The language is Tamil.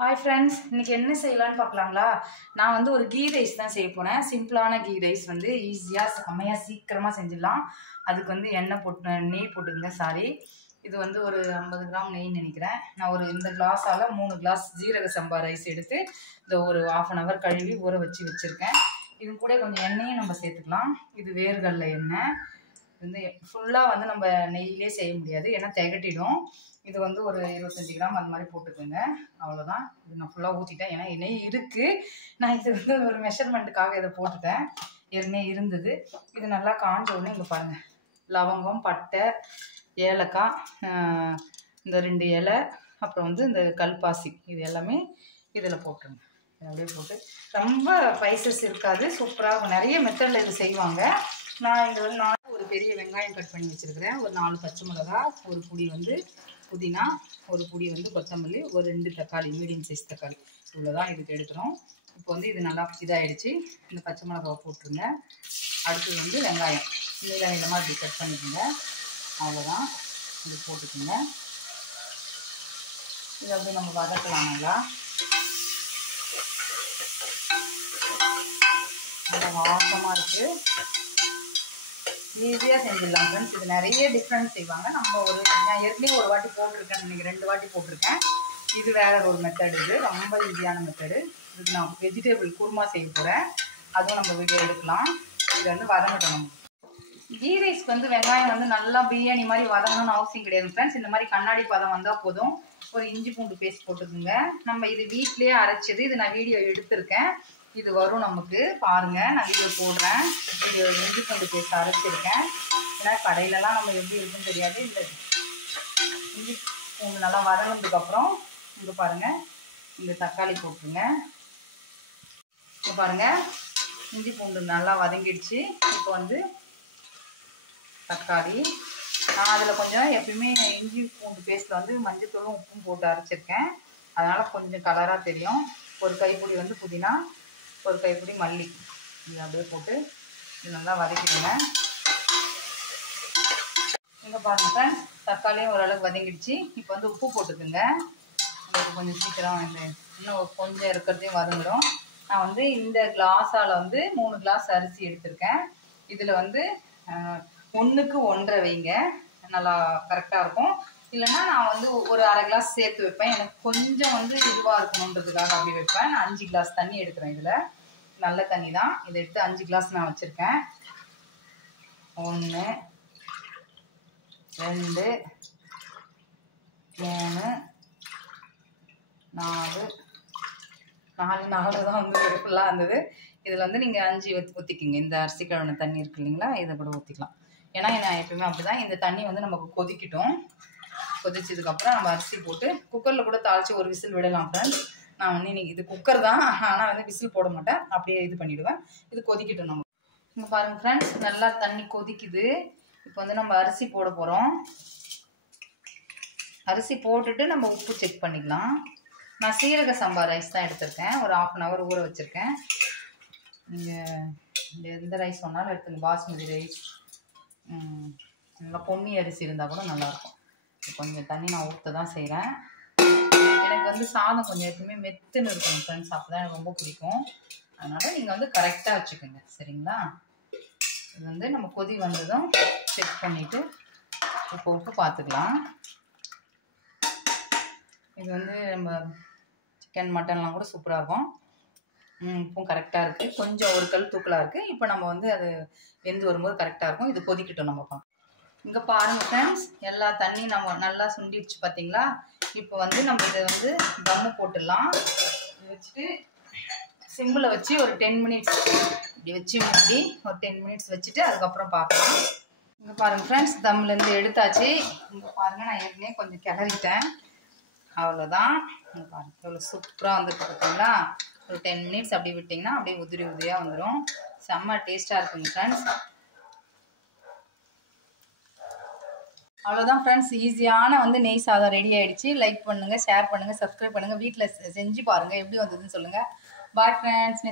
ஹாய் ஃப்ரெண்ட்ஸ், இன்னைக்கு என்ன செய்யலான்னு பார்க்கலாங்களா? நான் வந்து ஒரு கீ ரைஸ் தான் செய்ய போகிறேன். சிம்பிளான கீ ரைஸ் வந்து ஈஸியாக செம்மையாக சீக்கிரமாக செஞ்சிடலாம். அதுக்கு வந்து நெய் போட்டுக்கங்க. சாரி, இது வந்து ஒரு 50 கிராம் நெய் நினைக்கிறேன். நான் ஒரு இந்த கிளாஸால் 3 கிளாஸ் ஜீரக சம்பா ரைஸ் எடுத்து இந்த ஒரு 1/2 hour கழுவி ஊற வச்சுருக்கேன். இது கூட கொஞ்சம் எண்ணெயும் நம்ம சேர்த்துக்கலாம். இது வேர்கடலை எண்ணெய். வந்து ஃபுல்லாக வந்து நம்ம நெய்யிலே செய்ய முடியாது, ஏன்னா திகட்டிடும். இது வந்து ஒரு 25 கிராம் அது மாதிரி போட்டுக்கோங்க. அவ்வளோதான். இது நான் ஃபுல்லாக ஊற்றிட்டேன், ஏன்னா நெய் இருக்குது. நான் இது வந்து ஒரு மெஷர்மெண்ட்டுக்காக இதை போட்டுட்டேன். ஏற்கனவே இருந்தது. இது நல்லா காஞ்ச உடனே இங்கே பாருங்கள், லவங்கம், பட்டை, ஏலக்காய், இந்த 2 இலை, அப்புறம் வந்து இந்த கல்பாசி, இது எல்லாமே இதில் போட்டுருங்க. அப்படியே போட்டு ரொம்ப ஸ்பைசஸ் இருக்காது, சூப்பராக இருக்கும். நிறைய மெத்தடில் இது செய்வாங்க. நான் இந்த வந்து ஒரு பெரிய வெங்காயம் கட் பண்ணி வச்சுருக்கிறேன், ஒரு 4 பச்சை மிளகா, ஒரு புடி வந்து புதினா, ஒரு புடி வந்து கொத்தமல்லி, ஒரு 2 தக்காளி, மீடியம் சைஸ் தக்காளி, இவ்வளோதான் இதுக்கு எடுக்கிறோம். இப்போ வந்து இது நல்லா இதாகிடுச்சு. இந்த பச்சை மிளகாவை போட்டுருங்க. அடுத்தது வந்து வெங்காயம் நீளமாக இப்படி கட் பண்ணிக்கோங்க. அவ்வளோதான், இது போட்டுக்கோங்க. இது அப்படியே நம்ம வதக்கலாங்களா? நல்லா வாசமாக இருக்குது. ஈஸியாக செஞ்சிடலாம் ஃப்ரெண்ட்ஸ். இது நிறைய டிஃப்ரெண்ட் செய்வாங்க. நான் ஏற்கனவே ஒரு வாட்டி போட்டிருக்கேன், இன்றைக்கி 2 வாட்டி போட்டிருக்கேன். இது வேற ஒரு மெத்தட். இது ரொம்ப ஈஸியான மெத்தடு. இதுக்கு நான் வெஜிடபிள் குருமா செய்ய போகிறேன், அதுவும் நம்ம வீடியோ எடுக்கலாம். இது வந்து வதங்கட்டும். நம்ம கீ ரைஸ்க்கு வந்து வெங்காயம் வந்து நல்லா பிரியாணி மாதிரி வதங்கணும்னு அவசியம் கிடையாது ஃப்ரெண்ட்ஸ். இந்த மாதிரி கண்ணாடி பதம் வந்தால் போதும். ஒரு இஞ்சி பூண்டு பேஸ்ட் போட்டுக்குங்க. நம்ம இது வீட்டிலேயே அரைச்சது, இது நான் வீடியோ எடுத்திருக்கேன். இது வரும் நமக்கு, பாருங்கள், நான் வீடியோ போடுறேன். இது இஞ்சி பூண்டு பேஸ்ட் அரைச்சிருக்கேன். ஏன்னா கடையிலலாம் நம்ம எப்படி இருக்குன்னு தெரியாது. இந்த இஞ்சி பூண்டு நல்லா வதங்கினதுக்கப்புறம் இங்கே பாருங்கள், இந்த தக்காளி போட்டுருங்க. இங்கே பாருங்கள், இஞ்சி பூண்டு நல்லா வதங்கிடுச்சு. இப்போ வந்து தக்காளி, நான் அதில் கொஞ்சம் எப்பயுமே இஞ்சி பூண்டு பேஸ்ட்டில் வந்து மஞ்சத்தூளும் உப்பும் போட்டு அரைச்சிருக்கேன், அதனால் கொஞ்சம் கலராக தெரியும். ஒரு கைப்பிடி வந்து புதினா, ஒரு கைப்பிடி மல்லி, இது அப்படியே போட்டு இது நல்லா வதக்கிடுங்க. இங்கே பாருங்கள் ஃப்ரெண்ட்ஸ், தக்காளியும் ஓரளவுக்கு வதங்கிடுச்சு. இப்போ வந்து உப்பு போட்டுக்குங்க. உங்களுக்கு கொஞ்சம் சீக்கிரம் இன்னும் கொஞ்சம் இருக்கிறதையும் வதங்கிடும். நான் வந்து இந்த கிளாஸால் வந்து 3 கிளாஸ் அரிசி எடுத்திருக்கேன். இதில் வந்து 1க்கு 1.5 வைங்க, நல்லா கரெக்டாக இருக்கும். இல்லைன்னா நான் வந்து ஒரு 1/2 கிளாஸ் சேர்த்து வைப்பேன். எனக்கு கொஞ்சம் வந்து இதுவாக இருக்கணுன்றதுக்காக அப்படி வைப்பேன். நான் 5 கிளாஸ் தண்ணி எடுக்கிறேன். இதில் நல்ல தண்ணி தான். இதை எடுத்து 5 கிளாஸ் நான் வச்சுருக்கேன். 1 2 3 4 தான் வந்து ஃபுல்லாக இருந்தது. இதில் வந்து நீங்கள் 5 ஊற்றிக்கிங்க. இந்த அரிசி கழுவின தண்ணி இருக்கு இல்லைங்களா, இதை கூட ஊற்றிக்கலாம். ஏன்னா நான் எப்பவுமே அப்படி தான். இந்த தண்ணி வந்து நமக்கு கொதிக்கட்டும். கொதிச்சதுக்கப்புறம் நம்ம அரிசி போட்டு குக்கரில் கூட தாளித்து ஒரு விசில் விடலாம் ஃப்ரெண்ட்ஸ். நான் வந்து இன்னைக்கு இது குக்கர் தான், ஆனால் வந்து விசில் போட மாட்டேன், அப்படியே இது பண்ணிவிடுவேன். இது கொதிக்கட்டும். நம்ம இங்கே பாருங்கள் ஃப்ரெண்ட்ஸ், நல்லா தண்ணி கொதிக்குது. இப்போ வந்து நம்ம அரிசி போட போகிறோம். அரிசி போட்டுட்டு நம்ம உப்பு செக் பண்ணிக்கலாம். நான் சீரக சம்பா ரைஸ் தான் எடுத்திருக்கேன், ஒரு 1/2 hour ஊற வச்சுருக்கேன். நீங்கள் எந்த ரைஸ் வேணாலும் எடுத்துங்க, பாஸ்மதி ரைஸ், நல்லா பொன்னி அரிசி இருந்தால் கூட நல்லாயிருக்கும். கொஞ்சம் தண்ணி நான் ஊற்ற தான் செய்கிறேன். எனக்கு வந்து சாதம் கொஞ்சம் எப்பவுமே மெத்துன்னு இருக்கணும் ஃப்ரெண்ட்ஸ், அப்போ தான் எனக்கு ரொம்ப பிடிக்கும். அதனால் நீங்கள் வந்து கரெக்டாக வச்சுக்கோங்க, சரிங்களா? இது வந்து நம்ம கொதி வந்ததும் செக் பண்ணிவிட்டு உப்பு பார்த்துக்கலாம். இது வந்து நம்ம சிக்கன் மட்டன்லாம் கூட சூப்பராக இருக்கும். உப்பும் கரெக்டாக இருக்குது. கொஞ்சம் ஒரு கல் தூக்கலாக இருக்குது. இப்போ நம்ம வந்து அது வெந்து வரும்போது கரெக்டாக இருக்கும். இது கொதிக்கட்டும். நம்ம பார்க்கலாம். இங்கே பாருங்கள் ஃப்ரெண்ட்ஸ், எல்லா தண்ணியும் நம்ம நல்லா சுண்டிடுச்சு பார்த்தீங்களா? இப்போ வந்து நம்ம இதை வந்து தம்மு போட்டுடலாம். வச்சுட்டு சிம்மில் வச்சு ஒரு 10 minutes இப்படி வச்சு மூடி ஒரு 10 minutes வச்சுட்டு அதுக்கப்புறம் பார்க்கலாம். இங்கே பாருங்கள் ஃப்ரெண்ட்ஸ், தம்லேருந்து எடுத்தாச்சு. இங்கே பாருங்கள், நான் ஏற்கனவே கொஞ்சம் கிளறிட்டேன். அவ்வளோதான். இங்கே பாருங்கள் எவ்வளோ சூப்பராக வந்துருக்கு பார்த்தீங்களா? ஒரு 10 minutes அப்படி விட்டிங்கன்னா அப்படியே உதிரி உதிரியாக வந்துடும். செம்ம டேஸ்ட்டாக இருக்குங்க ஃப்ரெண்ட்ஸ். அவ்வளோதான் ஃப்ரெண்ட்ஸ், ஈஸியான வந்து நெய் சாதம் ரெடி ஆகிடுச்சு. லைக் பண்ணுங்கள், ஷேர் பண்ணுங்கள், சப்ஸ்கிரைப் பண்ணுங்கள். வீட்டில் செஞ்சு பாருங்கள், எப்படி வந்ததுன்னு சொல்லுங்கள். Bye friends.